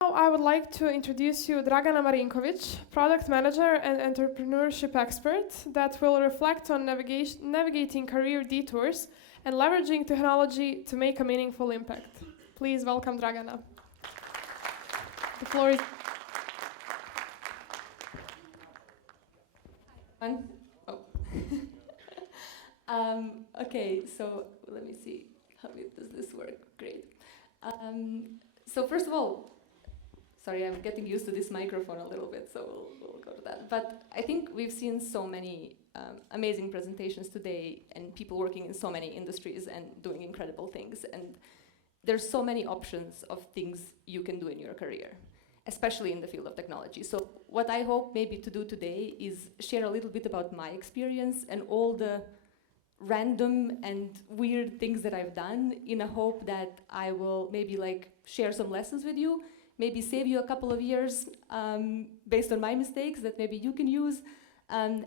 Now I would like to introduce you Dragana Marinkovic, product manager and entrepreneurship expert that will reflect on navigating career detours and leveraging technology to make a meaningful impact. Please welcome Dragana. The floor is... Oh. Okay, so let me see how does this work. Great. So first of all, sorry, I'm getting used to this microphone a little bit, so we'll go to that. But I think we've seen so many amazing presentations today and people working in so many industries and doing incredible things. And there's so many options of things you can do in your career, especially in the field of technology. So what I hope maybe to do today is share a little bit about my experience and all the random and weird things that I've done, in a hope that I will maybe like share some lessons with you, maybe save you a couple of years based on my mistakes that maybe you can use, and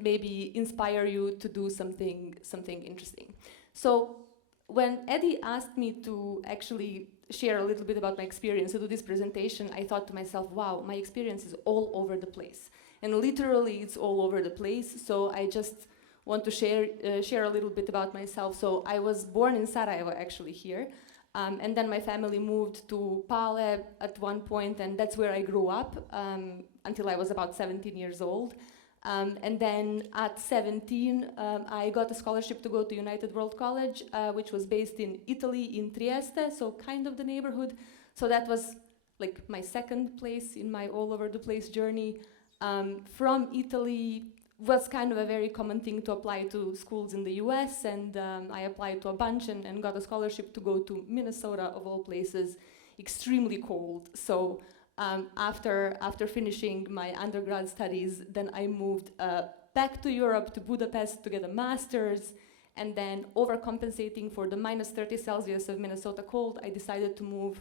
maybe inspire you to do something interesting. So when Eddie asked me to actually share a little bit about my experience to do this presentation, I thought to myself, wow, my experience is all over the place. And literally it's all over the place, so I just want to share a little bit about myself. So I was born in Sarajevo, actually, here, and then my family moved to Pale at one point, and that's where I grew up until I was about 17 years old. And then at 17, I got a scholarship to go to United World College, which was based in Italy, in Trieste, so kind of the neighborhood. So that was like my second place in my all over the place journey. From Italy was kind of a very common thing to apply to schools in the US, and I applied to a bunch and got a scholarship to go to Minnesota, of all places, extremely cold. So after finishing my undergrad studies, then I moved back to Europe, to Budapest, to get a master's, and then overcompensating for the minus 30 Celsius of Minnesota cold, I decided to move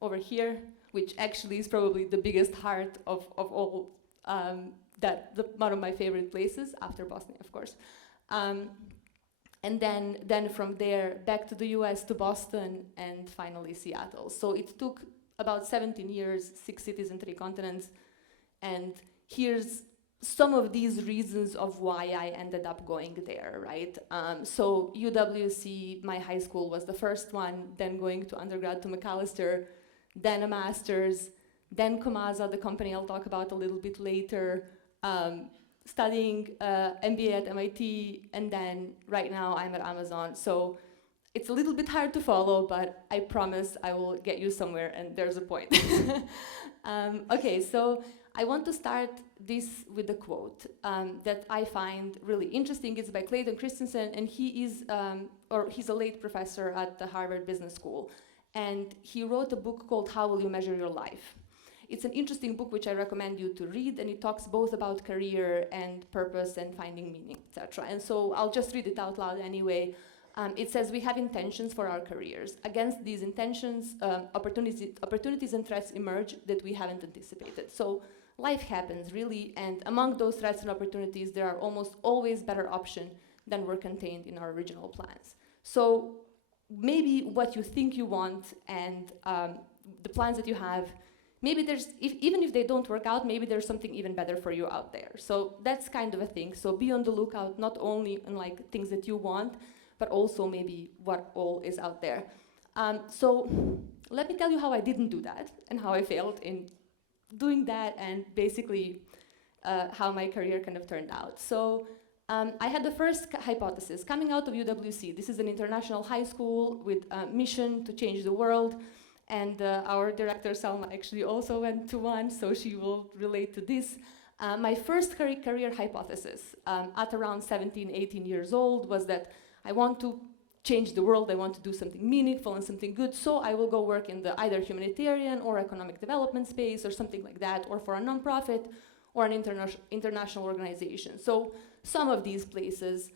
over here, which actually is probably the biggest heart of all, one of my favorite places, after Bosnia, of course. And then from there, back to the US, to Boston, and finally Seattle. So it took about 17 years, 6 cities and 3 continents. And here's some of these reasons of why I ended up going there, right? So UWC, my high school, was the first one, then going to undergrad to McAllister, then a master's, then Comasa, the company I'll talk about a little bit later, studying MBA at MIT, and then right now I'm at Amazon. So it's a little bit hard to follow, but I promise I will get you somewhere, and there's a point. Okay, so I want to start this with a quote that I find really interesting. It's by Clayton Christensen, and he's a late professor at the Harvard Business School, and he wrote a book called How Will You Measure Your Life? It's an interesting book which I recommend you to read, and it talks both about career and purpose and finding meaning, etc. And so I'll just read it out loud anyway. It says, we have intentions for our careers. Against these intentions, opportunities and threats emerge that we haven't anticipated. So life happens, really, and among those threats and opportunities, there are almost always better options than were contained in our original plans. So maybe what you think you want and the plans that you have, maybe even if they don't work out, maybe there's something even better for you out there. So that's kind of a thing. So be on the lookout, not only on like things that you want, but also maybe what all is out there. So let me tell you how I didn't do that and how I failed in doing that, and basically how my career kind of turned out. So I had the first hypothesis coming out of UWC. This is an international high school with a mission to change the world. And our director, Salma, actually also went to one, so she will relate to this. My first career hypothesis at around 17, 18 years old was that I want to change the world, I want to do something meaningful and something good, so I will go work in the either humanitarian or economic development space or something like that, or for a nonprofit or an international organization. So some of these places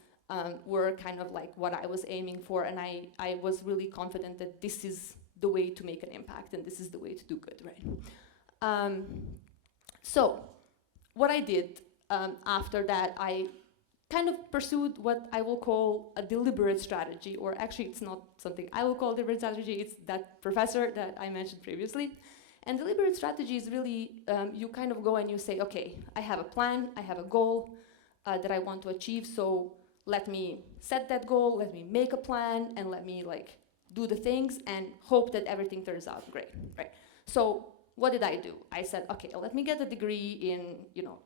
were kind of like what I was aiming for, and I was really confident that this is the way to make an impact and this is the way to do good, right? So what I did after that, I kind of pursued what I will call a deliberate strategy, or actually it's not something I will call a deliberate strategy, it's that professor that I mentioned previously. And deliberate strategy is really, you kind of go and you say, okay, I have a plan, I have a goal that I want to achieve, so let me set that goal, let me make a plan, and let me like do the things and hope that everything turns out great, right? So what did I do? I said, okay, let me get a degree in,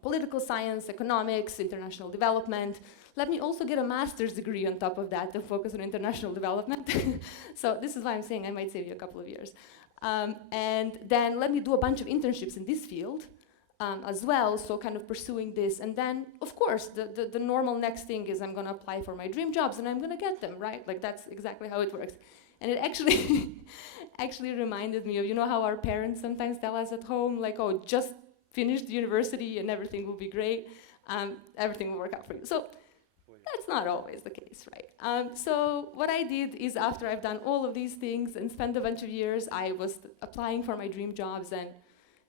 political science, economics, international development. Let me also get a master's degree on top of that to focus on international development. So this is why I'm saying I might save you a couple of years. And then let me do a bunch of internships in this field as well, so kind of pursuing this. And then, of course, the normal next thing is I'm gonna apply for my dream jobs and I'm gonna get them, right? Like that's exactly how it works. And it actually actually reminded me of, how our parents sometimes tell us at home, like, oh, just finish the university and everything will be great, everything will work out for you. So that's not always the case, right? So what I did is after I've done all of these things and spent a bunch of years, I was applying for my dream jobs, and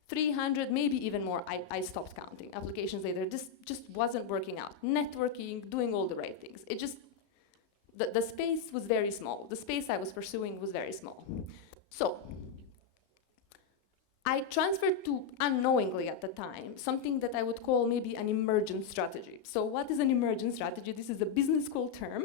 300, maybe even more, I stopped counting applications later. This just wasn't working out. Networking, doing all the right things. It just, the space was very small. The space I was pursuing was very small. So I transferred to, unknowingly at the time, something that I would call maybe an emergent strategy. So what is an emergent strategy? This is a business school term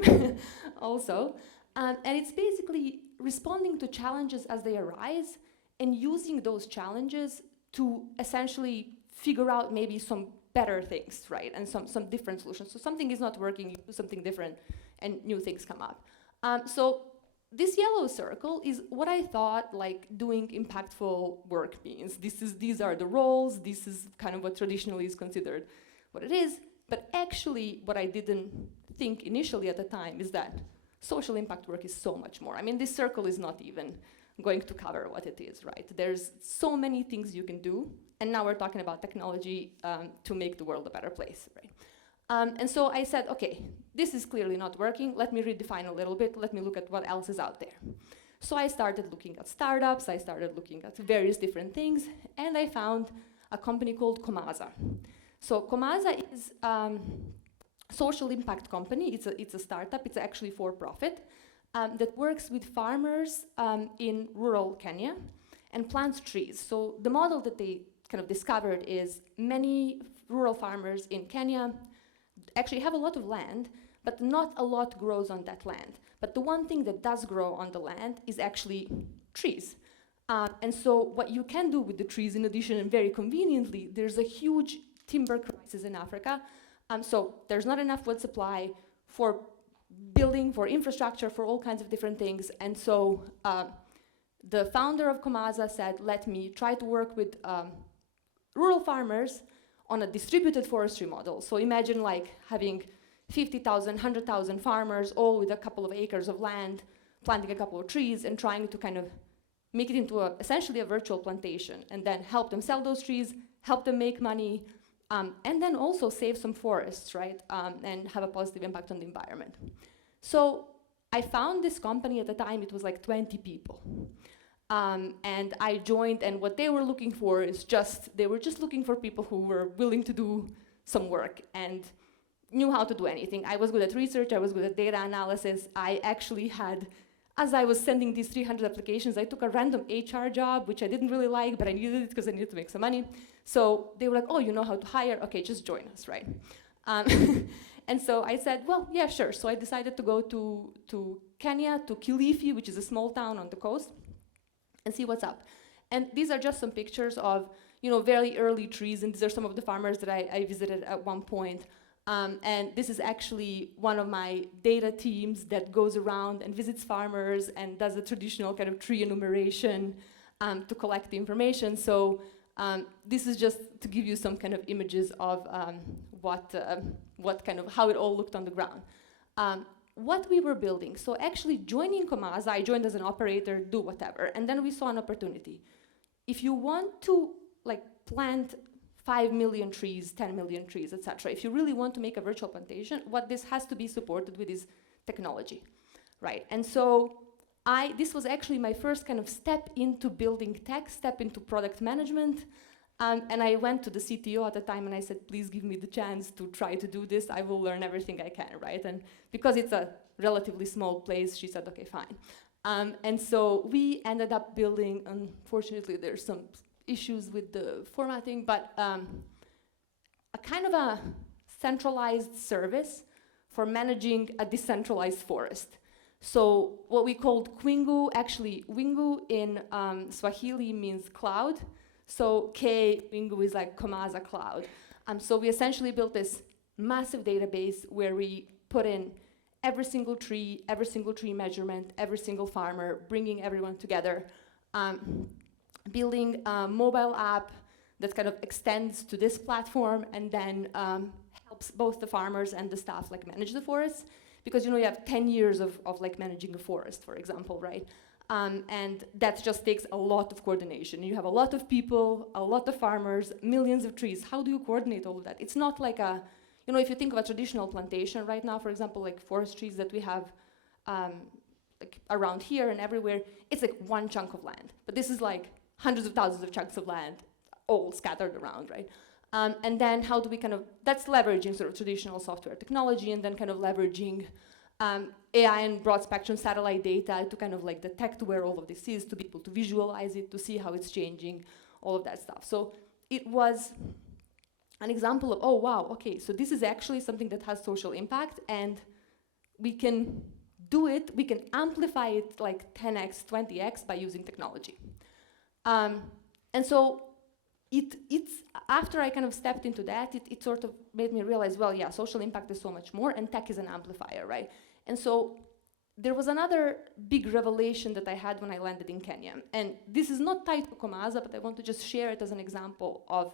also. And it's basically responding to challenges as they arise and using those challenges to essentially figure out maybe some better things, right? And some different solutions. So something is not working, you do something different, and new things come up. So this yellow circle is what I thought like doing impactful work means. These are the roles, this is kind of what traditionally is considered what it is, but actually what I didn't think initially at the time is that social impact work is so much more. I mean, this circle is not even going to cover what it is, right? There's so many things you can do, and now we're talking about technology to make the world a better place, right? And so I said, okay, this is clearly not working. Let me redefine a little bit. Let me look at what else is out there. So I started looking at startups. I started looking at various different things. And I found a company called Comasa. So Comasa is a social impact company. It's a startup. It's actually for-profit that works with farmers in rural Kenya and plants trees. So the model that they kind of discovered is many rural farmers in Kenya actually have a lot of land, but not a lot grows on that land. But the one thing that does grow on the land is actually trees. And so what you can do with the trees, in addition, and very conveniently, there's a huge timber crisis in Africa. So there's not enough wood supply for building, for infrastructure, for all kinds of different things. And so the founder of Comasa said, let me try to work with rural farmers on a distributed forestry model. So imagine like having 50,000, 100,000 farmers, all with a couple of acres of land, planting a couple of trees and trying to kind of make it into essentially a virtual plantation, and then help them sell those trees, help them make money, and then also save some forests, right? And have a positive impact on the environment. So I found this company at the time, it was like 20 people. And I joined, and what they were looking for is they were just looking for people who were willing to do some work and knew how to do anything. I was good at research, I was good at data analysis. I actually had, as I was sending these 300 applications, I took a random HR job, which I didn't really like, but I needed it because I needed to make some money. So they were like, oh, you know how to hire? Okay, just join us, right? And so I said, well, yeah, sure. So I decided to go to Kenya, to Kilifi, which is a small town on the coast, and see what's up. And these are just some pictures of, very early trees, and these are some of the farmers that I visited at one point. And this is actually one of my data teams that goes around and visits farmers and does a traditional kind of tree enumeration to collect the information. So this is just to give you some kind of images of what kind of, how it all looked on the ground. What we were building. So actually joining Comasa, I joined as an operator, do whatever, and then we saw an opportunity. If you want to plant 5 million trees, 10 million trees, etc., if you really want to make a virtual plantation, what this has to be supported with is technology, right? And so this was actually my first kind of step into building tech, step into product management, And I went to the CTO at the time and I said, please give me the chance to try to do this. I will learn everything I can, right? And because it's a relatively small place, she said, okay, fine. And so we ended up building, unfortunately, there's some issues with the formatting, but a kind of a centralized service for managing a decentralized forest. So what we called Kwingu, actually Wingu in Swahili means cloud. So K, Wingu is like Komaza cloud. So we essentially built this massive database where we put in every single tree measurement, every single farmer, bringing everyone together, building a mobile app that kind of extends to this platform and then helps both the farmers and the staff like manage the forests. Because you have 10 years of like managing a forest, for example, right? And that just takes a lot of coordination. You have a lot of people, a lot of farmers, millions of trees. How do you coordinate all of that? It's not like a, if you think of a traditional plantation right now, for example, like forest trees that we have like around here and everywhere, it's like one chunk of land. But this is like hundreds of thousands of chunks of land all scattered around, right? And then how do we that's leveraging sort of traditional software technology and then kind of leveraging AI and broad spectrum satellite data to kind of like detect where all of this is, to be able to visualize it, to see how it's changing, all of that stuff. So it was an example of, oh wow, okay, so this is actually something that has social impact and we can do it, we can amplify it like 10x, 20x by using technology. And so it's after I kind of stepped into that, it sort of made me realize, well, yeah, social impact is so much more and tech is an amplifier, right? And so there was another big revelation that I had when I landed in Kenya. And this is not tied to Komaza, but I want to just share it as an example of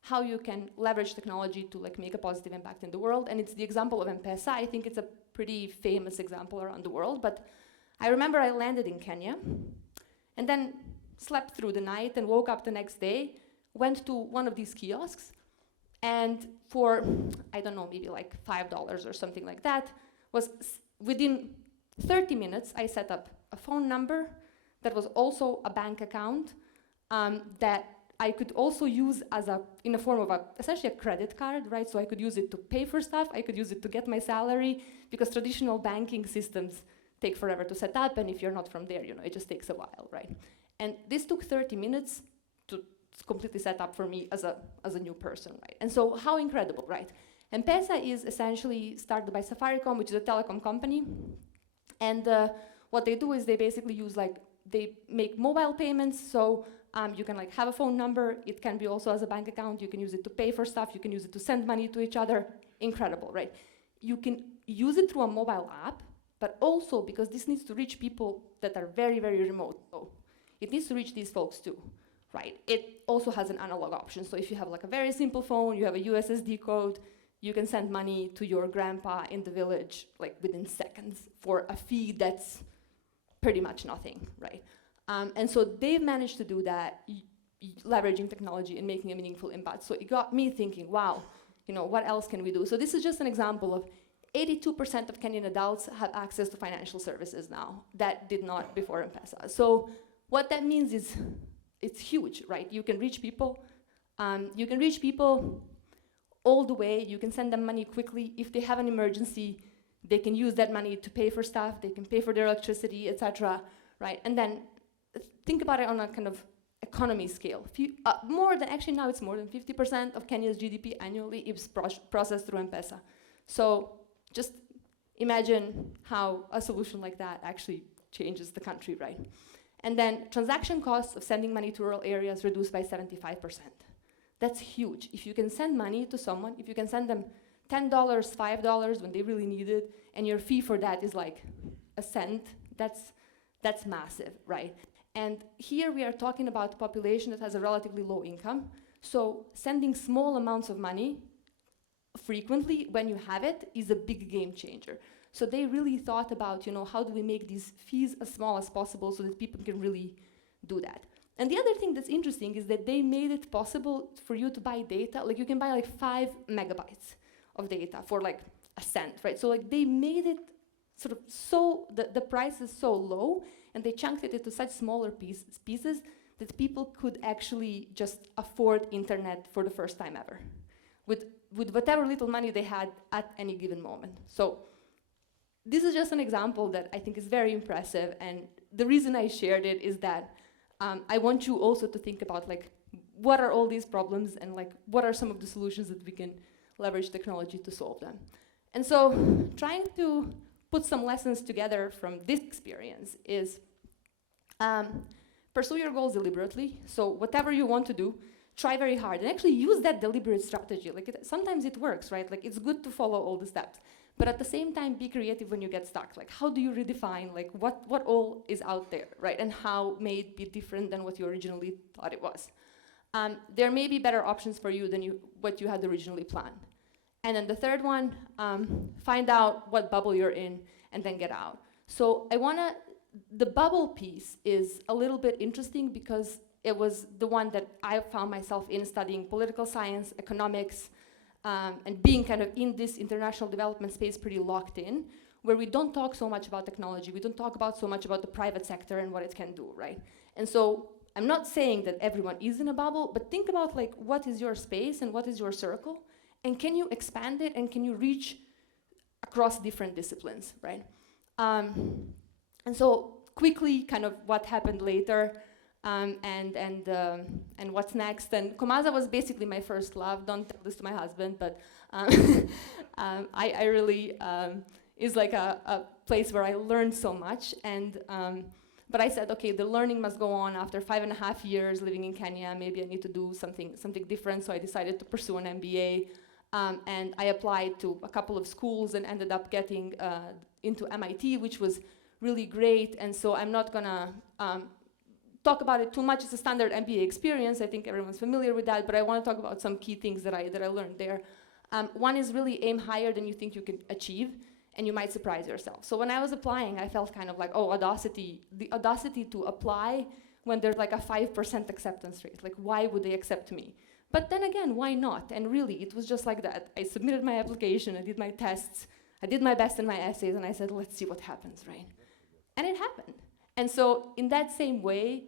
how you can leverage technology to like make a positive impact in the world. And it's the example of M-Pesa. I think it's a pretty famous example around the world. But I remember I landed in Kenya and then slept through the night and woke up the next day, went to one of these kiosks, and for, I don't know, maybe like $5 or something like that, was within 30 minutes, I set up a phone number that was also a bank account that I could also use as in a form of essentially a credit card, right? So I could use it to pay for stuff, I could use it to get my salary, because traditional banking systems take forever to set up, and if you're not from there, it just takes a while, right? And this took 30 minutes to completely set up for me as a new person, right? And so how incredible, right? M-Pesa is essentially started by Safaricom, which is a telecom company. And what they do is they basically use they make mobile payments. So you can have a phone number. It can be also as a bank account. You can use it to pay for stuff. You can use it to send money to each other. Incredible, right? You can use it through a mobile app, but also because this needs to reach people that are very, very remote. So it needs to reach these folks too, right? It also has an analog option. So if you have a very simple phone, you have a USSD code, you can send money to your grandpa in the village within seconds for a fee that's pretty much nothing, right? And so they've managed to do that, leveraging technology and making a meaningful impact. So it got me thinking, wow, what else can we do? So this is just an example of 82% of Kenyan adults have access to financial services now that did not before M-Pesa. So what that means is it's huge, right? You can reach people. You can reach people all the way. You can send them money quickly. If they have an emergency, they can use that money to pay for stuff. They can pay for their electricity, etc. Right? And then think about it on a kind of economy scale. Actually now it's more than 50% of Kenya's GDP annually is processed through M-Pesa. So just imagine how a solution like that actually changes the country, right? And then transaction costs of sending money to rural areas reduced by 75%. That's huge. If you can send money to someone, if you can send them $10, $5 when they really need it, and your fee for that is like a cent, that's massive, right? And here we are talking about a population that has a relatively low income. So sending small amounts of money frequently when you have it is a big game changer. So they really thought about, how do we make these fees as small as possible so that people can really do that. And the other thing that's interesting is that they made it possible for you to buy data. You can buy 5 megabytes of data for a cent, right? So they made it sort of the price is so low, and they chunked it into such smaller pieces that people could actually just afford internet for the first time ever, with whatever little money they had at any given moment. So this is just an example that I think is very impressive, and the reason I shared it is that I want you also to think about like, what are all these problems, and like, what are some of the solutions that we can leverage technology to solve them. And so trying to put some lessons together from this experience is pursue your goals deliberately. So whatever you want to do, try very hard and actually use that deliberate strategy. Like sometimes it works, right? Like it's good to follow all the steps, but at the same time, be creative when you get stuck. Like how do you redefine like what all is out there, right? And how may it be different than what you originally thought it was. There may be better options for you than what you had originally planned. And then the third one, find out what bubble you're in and then get out. So the bubble piece is a little bit interesting because it was the one that I found myself in studying political science, economics, and being kind of in this international development space pretty locked in, where we don't talk so much about technology, we don't talk about so much about the private sector and what it can do, right? And so I'm not saying that everyone is in a bubble, but think about like, what is your space and what is your circle? And can you expand it and can you reach across different disciplines, right? And so quickly, kind of what happened later, and what's next. And Comasa was basically my first love. Don't tell this to my husband, but I really is like a place where I learned so much. And but I said, okay, the learning must go on. After 5.5 years living in Kenya, maybe I need to do something different. So I decided to pursue an MBA. And I applied to a couple of schools and ended up getting into MIT, which was really great. And so I'm not gonna talk about it too much. It's a standard MBA experience. I think everyone's familiar with that, but I want to talk about some key things that I learned there. One is really aim higher than you think you can achieve, and you might surprise yourself. So when I was applying, I felt kind of like, oh, the audacity to apply when there's like a 5% acceptance rate. Like, why would they accept me? But then again, why not? And really, it was just like that. I submitted my application, I did my tests, I did my best in my essays, and I said, let's see what happens, right? And it happened. And so in that same way,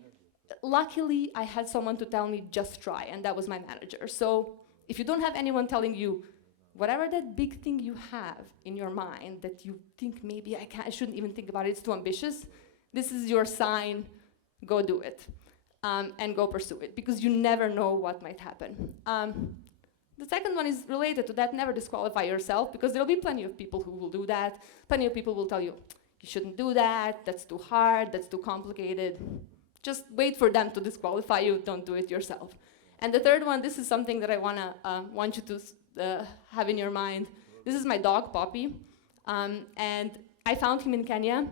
luckily, I had someone to tell me, just try, and that was my manager. So if you don't have anyone telling you, whatever that big thing you have in your mind that you think maybe I shouldn't even think about it, it's too ambitious, this is your sign, go do it. And go pursue it, because you never know what might happen. The second one is related to that, never disqualify yourself, because there'll be plenty of people who will do that. Plenty of people will tell you, you shouldn't do that, that's too hard, that's too complicated. Just wait for them to disqualify you, don't do it yourself. And the third one, this is something that I want you to have in your mind. This is my dog, Poppy, and I found him in Kenya.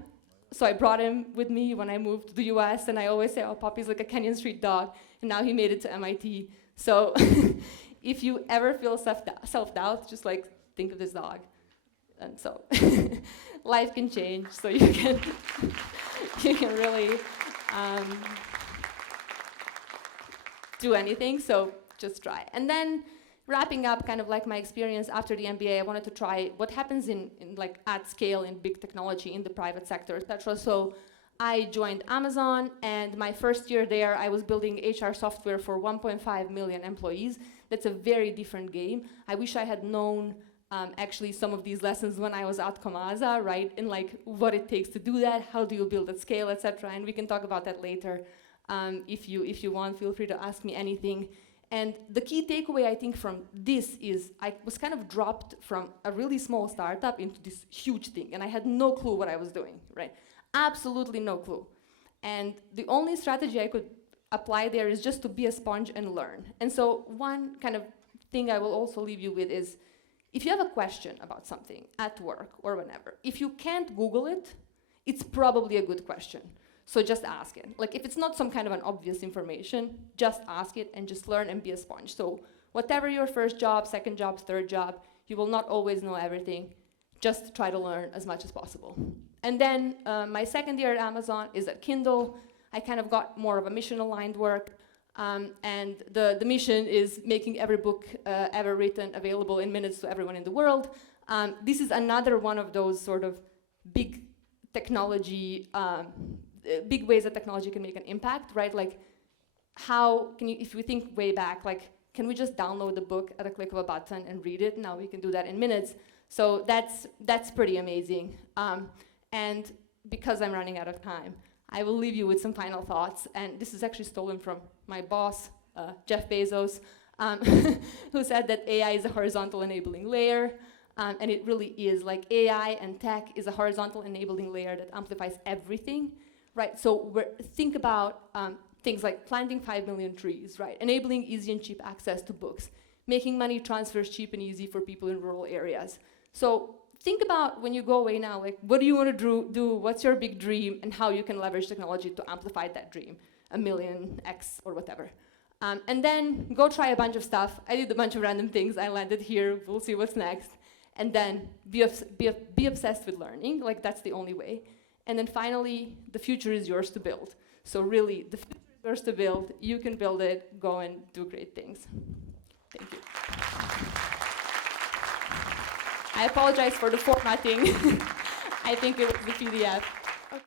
So I brought him with me when I moved to the US, and I always say, oh, Poppy's like a Kenyan street dog, and now he made it to MIT. So if you ever feel self-doubt, just like think of this dog. And so life can change, so you can really do anything, so just try. And then wrapping up kind of like my experience after the MBA, I wanted to try what happens in like at scale in big technology in the private sector, etc. So I joined Amazon, and my first year there, I was building HR software for 1.5 million employees. That's a very different game. I wish I had known actually some of these lessons when I was at Comasa, right? And like what it takes to do that, how do you build at scale, etc. And we can talk about that later. If you want, feel free to ask me anything. And the key takeaway, I think, from this is I was kind of dropped from a really small startup into this huge thing, and I had no clue what I was doing, right? Absolutely no clue. And the only strategy I could apply there is just to be a sponge and learn. And so one kind of thing I will also leave you with is, if you have a question about something at work or whenever, if you can't Google it, it's probably a good question. So just ask it. Like if it's not some kind of an obvious information, just ask it and just learn and be a sponge. So whatever your first job, second job, third job, you will not always know everything. Just try to learn as much as possible. And then my second year at Amazon is at Kindle. I kind of got more of a mission-aligned work. And the mission is making every book ever written available in minutes to everyone in the world. This is another one of those sort of big technology big ways that technology can make an impact, right? Like how can you, if we think way back, like, can we just download the book at a click of a button and read it? Now we can do that in minutes. So that's pretty amazing. And because I'm running out of time, I will leave you with some final thoughts. And this is actually stolen from my boss, Jeff Bezos, who said that AI is a horizontal enabling layer. And it really is. Like, AI and tech is a horizontal enabling layer that amplifies everything, right? So think about things like planting 5 million trees, right? Enabling easy and cheap access to books, making money transfers cheap and easy for people in rural areas. So think about when you go away now, like, what do you want to do? What's your big dream, and how you can leverage technology to amplify that dream, 1,000,000 X or whatever. And then go try a bunch of stuff. I did a bunch of random things. I landed here. We'll see what's next. And then be obsessed with learning. Like, that's the only way. And then finally, the future is yours to build. So really, the future is yours to build. You can build it. Go and do great things. Thank you. I apologize for the formatting. I think it was the PDF.